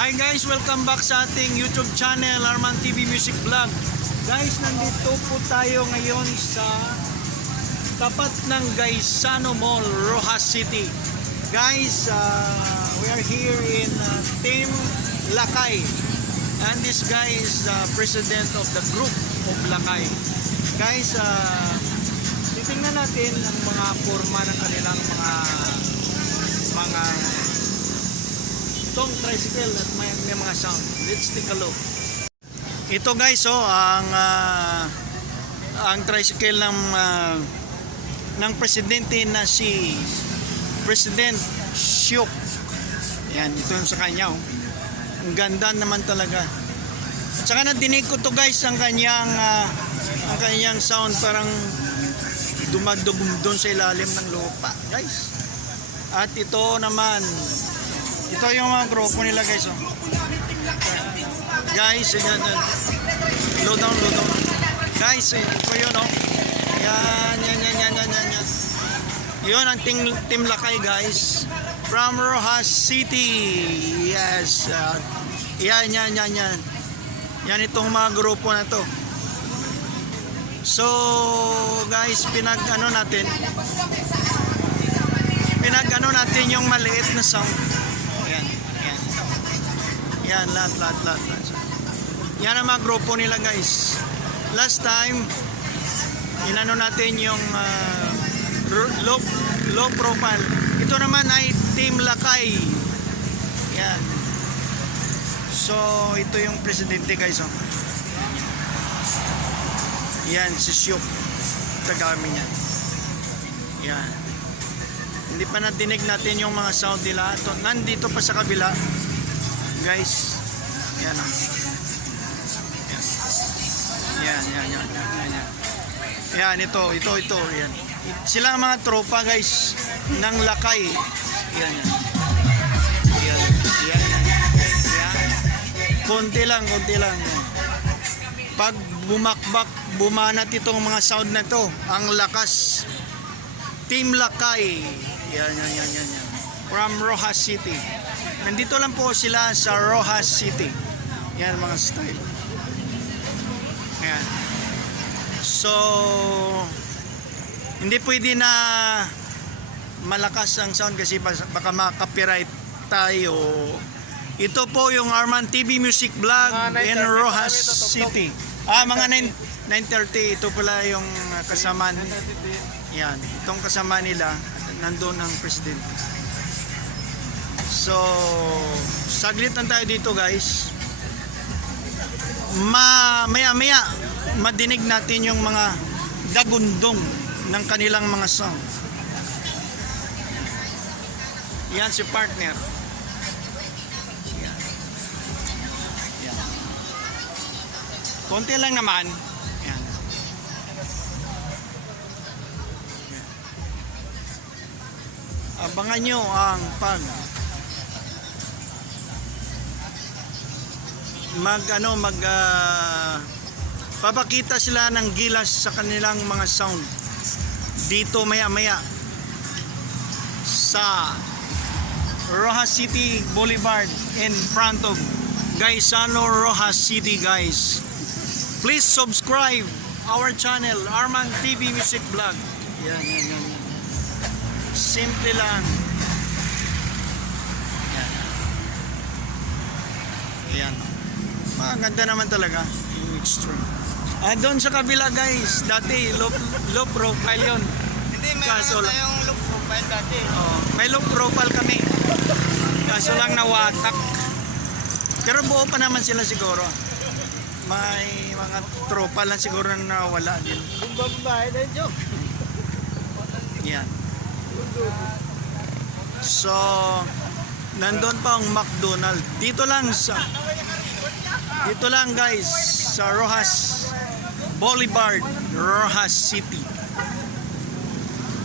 Hi guys, welcome back sa ating YouTube channel, Arman TV Music Vlog. Guys, nandito po tayo ngayon sa tapat ng Gaisano Mall, Rojas City. Guys, we are here in Team Lakay. And this guy is the president of the group of Lakay. Guys, titingnan natin ang mga forma ng kanilang mga itong tricycle at may mga sound. Let's take a look. Ito guys, ang tricycle ng presidente na si President Syuk. Yan, ito yung sa kanya. Ang ganda naman talaga. At saka nadinig ko to guys, ang kanyang sound parang dumagdugum doon sa ilalim ng lupa guys. At ito naman, ito yung mga grupo nila guys. Guys, yan. Low down. Guys, ito yun Yan. Yun ang Team Lakay guys. From Rojas City. Yes. Yan. Yan itong mga grupo na to. So, guys, pinag-ano natin yung maliit na sound. Yan, lahat. Yan ang mga grupo nila guys. Last time, inano natin yung low profile. Ito naman ay Team Lakay. Yan. So, ito yung presidente guys. Yan, si Syuk. Tagami niya. Yan. Hindi pa nadinig natin yung mga sound nila. Nandito pa sa kabila. Guys, yan. Yan, ito. Yan. Sila ang mga tropa guys ng Lakay. Yan. Konti lang. Pag bumanat itong mga sound na to, ang lakas. Team Lakay. Yan. From Rojas City. Nandito lang po sila sa Rojas City. Yan mga style. Yan. So, hindi pwede na malakas ang sound kasi baka maka-copyright tayo. Ito po yung Arman TV Music Vlog in Rojas City. Mga 9:30. Ito pala yung kasama. Yan. Itong kasama nila. Nandun ang presidente. So, saglit lang tayo dito guys. Maya madinig natin yung mga dagundong ng kanilang mga song. Yan si partner. Yan. Konti lang naman. Yan. Abangan nyo ang papakita sila ng gilas sa kanilang mga sound dito maya sa Rojas City Boulevard in front of Gaisano Rojas City guys. Please subscribe our channel Arman TV Music Vlog. Yan. Simple lang. Yan. Maganda naman talaga yung extreme. Doon sa kabila guys, dati low profile yun. Hindi, meron tayong low profile dati. May low profile kami. Kaso lang nawatak. Pero buo pa naman sila siguro. May mga tropa lang siguro na nawala din. Babae na joke. Yan. So, nandun pa ang McDonald's. Dito lang guys sa Rojas Boulevard, Rojas City.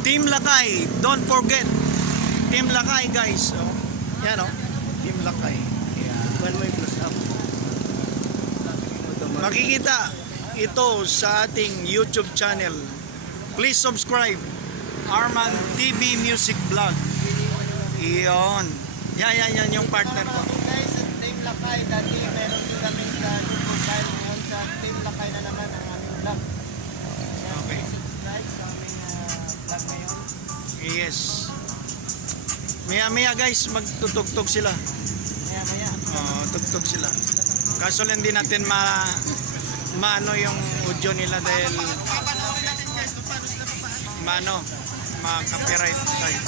Team Lakay, don't forget. Team Lakay guys. Yan Team Lakay. One way plus up. Makikita ito sa ating YouTube channel. Please subscribe Arman TV Music Vlog. Iyon. Yan yung partner ko. Guys, Team Lakay. Dati meron din kami sa loop profile. Ngayon sa Team Lakay na naman ang aming vlog. Kaya Okay. subscribe sa aming vlog ngayon. Yes. Maya guys, magtutugtog sila. Maya. Tugtog sila. Kaso lang hindi natin maano yung audio nila dahil ma-copyright tayo.